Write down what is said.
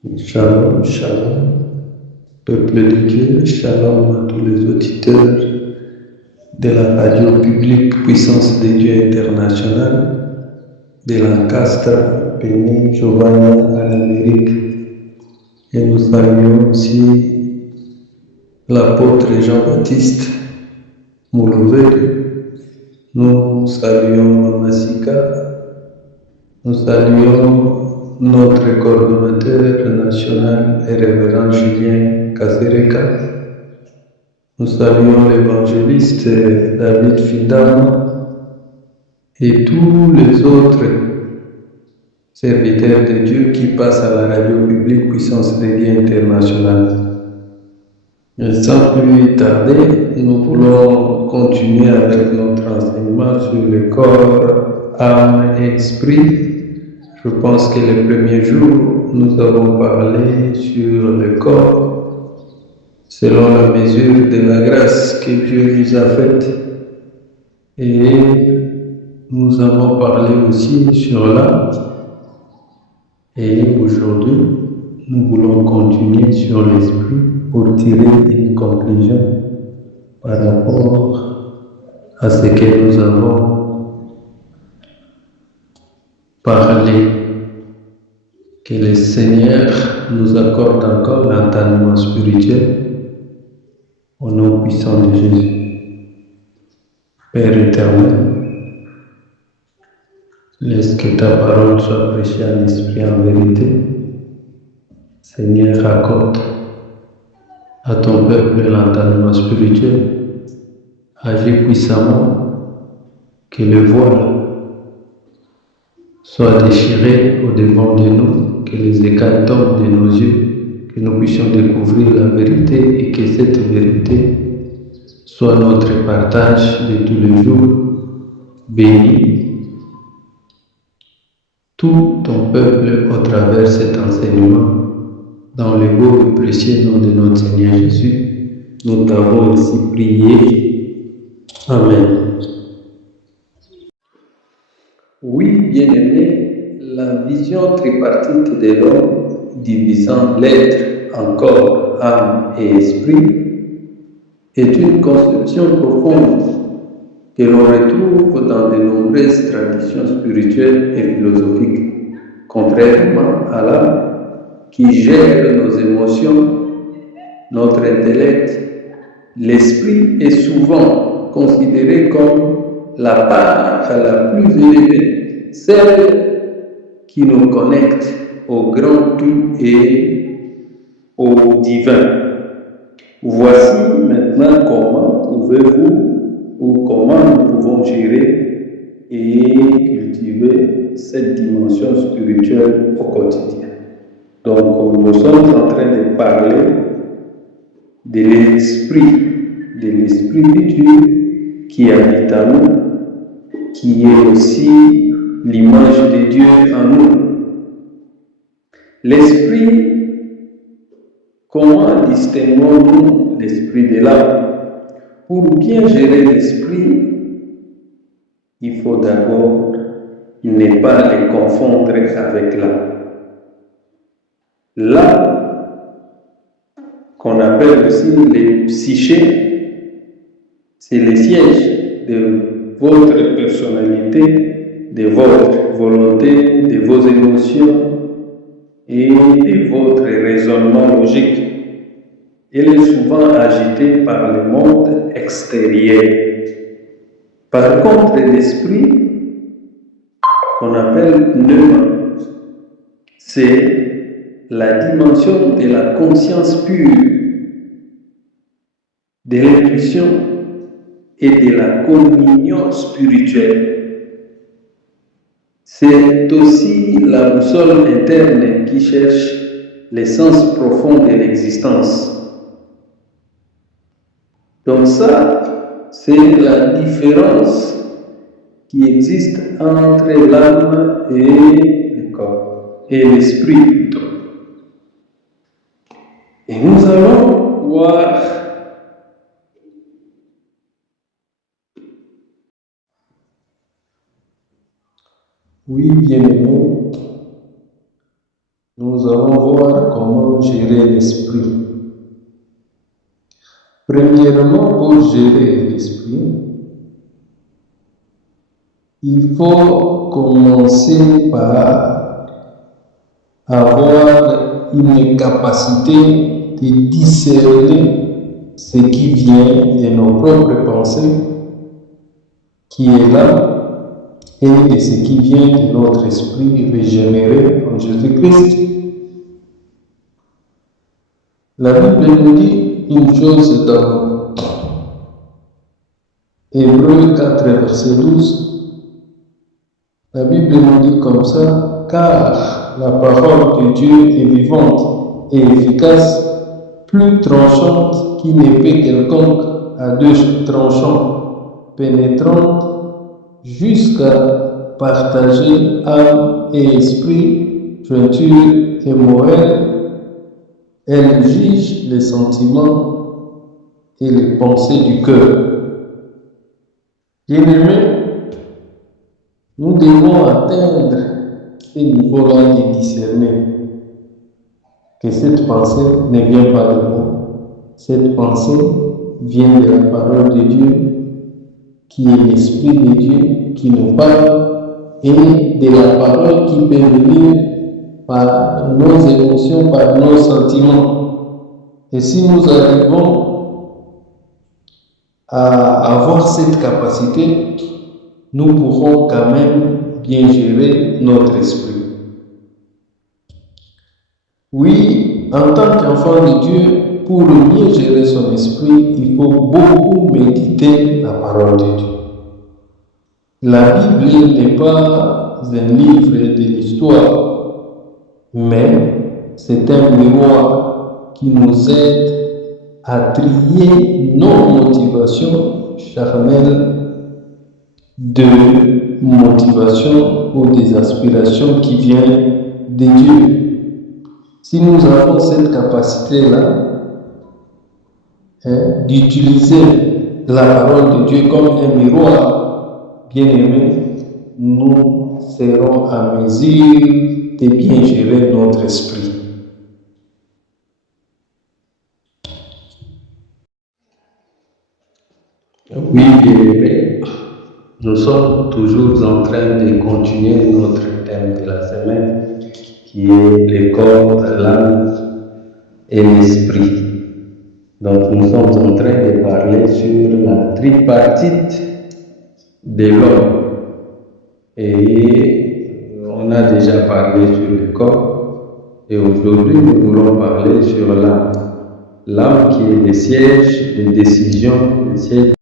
Shalom, shalom, peuple de Dieu, shalom à tous les auditeurs de la radio publique Puissance de Dieu internationale, de Lancaster, Bénin, Giovanni, en Amérique. Et nous saluons aussi l'apôtre Jean-Baptiste Moulouvé. Nous saluons Mamasika. Nous saluons notre coordonnateur national et révérend Julien Kazereka. Nous saluons l'évangéliste David Findam et tous les autres serviteurs de Dieu qui passent à la radio publique Puissance de Dieu internationale. Sans plus tarder, nous voulons continuer avec notre enseignement sur le corps, âme et esprit. Je pense que les premiers jours, nous avons parlé sur le corps, selon la mesure de la grâce que Dieu nous a faite. Et nous avons parlé aussi sur l'âme. Et aujourd'hui, nous voulons continuer sur l'esprit pour tirer une conclusion par rapport à ce que nous avons parlé. Que le Seigneur nous accorde encore l'entendement spirituel au nom puissant de Jésus. Père éternel, laisse que ta parole soit prêchée en esprit en vérité. Seigneur, accorde à ton peuple l'entendement spirituel. Agis puissamment, que le voile soit déchiré au-devant de nous, que les écailles tombent de nos yeux, que nous puissions découvrir la vérité et que cette vérité soit notre partage de tous les jours. Bénis tout ton peuple au travers de cet enseignement. Dans le beau et précieux nom de notre Seigneur Jésus, nous t'avons ainsi prié. Amen. Oui, bien-aimés, la vision tripartite de l'homme, divisant l'être en corps, âme et esprit, est une conception profonde que l'on retrouve dans de nombreuses traditions spirituelles et philosophiques, contrairement à l'âme qui gère nos émotions, notre intellect. L'esprit est souvent considéré comme la part la plus élevée, celle qui nous connecte au grand tout et au divin. Voici maintenant comment nous pouvons gérer et cultiver cette dimension spirituelle au quotidien. Donc, nous sommes en train de parler de l'esprit de Dieu qui habite en nous, qui est aussi l'image de Dieu en nous. L'esprit, comment distinguons-nous l'esprit de l'âme? Pour bien gérer l'esprit, il faut d'abord ne pas les confondre avec l'âme. L'âme, qu'on appelle aussi les psychés, c'est le siège de votre personnalité, de votre volonté, de vos émotions et de votre raisonnement logique. Elle est souvent agitée par le monde extérieur. Par contre, l'esprit, qu'on appelle pneuma, c'est la dimension de la conscience pure, de l'intuition et de la communion spirituelle. C'est aussi la boussole interne qui cherche l'essence profonde de l'existence. Donc ça, c'est la différence qui existe entre l'âme et le corps, et l'esprit plutôt. Et nous allons voir oui, bien-aimés, nous allons voir comment gérer l'esprit. Premièrement, pour gérer l'esprit, il faut commencer par avoir une capacité de discerner ce qui vient de nos propres pensées, qui est là, et de ce qui vient de notre esprit régénéré en Jésus-Christ. La Bible nous dit une chose dans Hébreux 4, verset 12. La Bible nous dit comme ça, car la parole de Dieu est vivante et efficace, plus tranchante qu'une épée quelconque à deux tranchants, pénétrante jusqu'à partager âme et esprit, jointure et moelle. Elle juge les sentiments et les pensées du cœur. Bien-aimés, nous devons atteindre ce niveau-là de discerner que cette pensée ne vient pas de moi. Cette pensée vient de la parole de Dieu, qui est l'Esprit de Dieu qui nous parle, et de la parole qui peut venir par nos émotions, par nos sentiments. Et si nous arrivons à avoir cette capacité, nous pourrons quand même bien gérer notre esprit. Oui, en tant qu'enfant de Dieu, pour mieux gérer son esprit, il faut beaucoup méditer la parole de Dieu. La Bible n'est pas un livre de l'histoire, mais c'est un miroir qui nous aide à trier nos motivations charnelles de motivation ou des aspirations qui viennent de Dieu. Si nous avons cette capacité-là, d'utiliser la parole de Dieu comme un miroir, bien aimé, nous serons à mesure de bien gérer notre esprit. Oui, bien aimé, nous sommes toujours en train de continuer notre thème de la semaine, qui est le corps, l'âme et l'esprit. Donc nous sommes en train de parler sur la tripartite de l'homme. Et on a déjà parlé sur le corps. Et aujourd'hui, nous voulons parler sur l'âme. L'âme qui est le siège des décisions, le siège